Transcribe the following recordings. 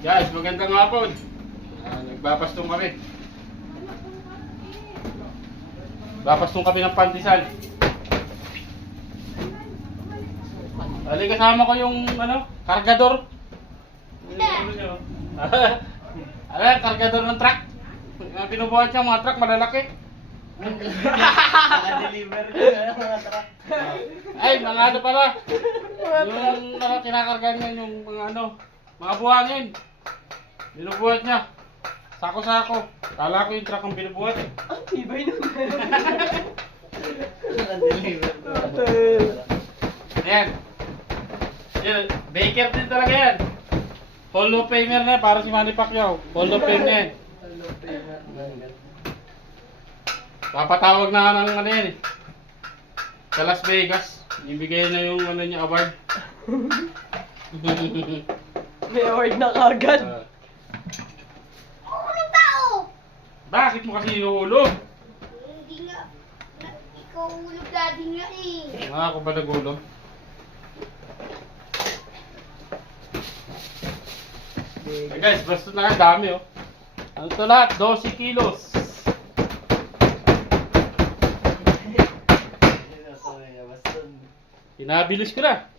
Guys, magandang hapon. Nagbabastong kami. Babastong kami ng pandesal. Ali, kasama ko yung kargador. Ano nyo? Kargador ng truck. Pinubuhat niya mga truck malalaki. Naka-deliver ko mga truck. Ay, mga ano pala. Yung kinakarga niya yung mga buhangin. Binubuhat niya. Sako-sako. Kala ko yung truck ang binubuhat eh. Ang tibay nun. Naka-deliver ko. Ayan. Yan, baker din talaga yan. Hall of Famer na para si Manny Pacquiao. Hall of Fame na yan. Papatawag na ng yan eh. Sa Las Vegas. Ibigay na yung niya award. May award na kagad. Unang tao! Bakit mo kasi inuulog? Hindi nga. Ikaw ulog daddy nga eh. Nga ako ba nagulog? Hey guys, basta na dami oh. Ano to lahat? 12 kilos. Pinabilis ko na.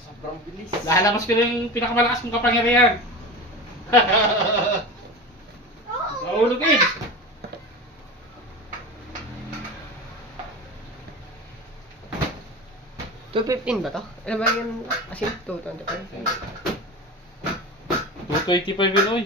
Sobrang bilis. Lalabas ko na yung pinakamalakas mong kapangyarihan. Mahulog eh. $215 ba to? Ano ba yun? Kasi $225. 225 yun oy.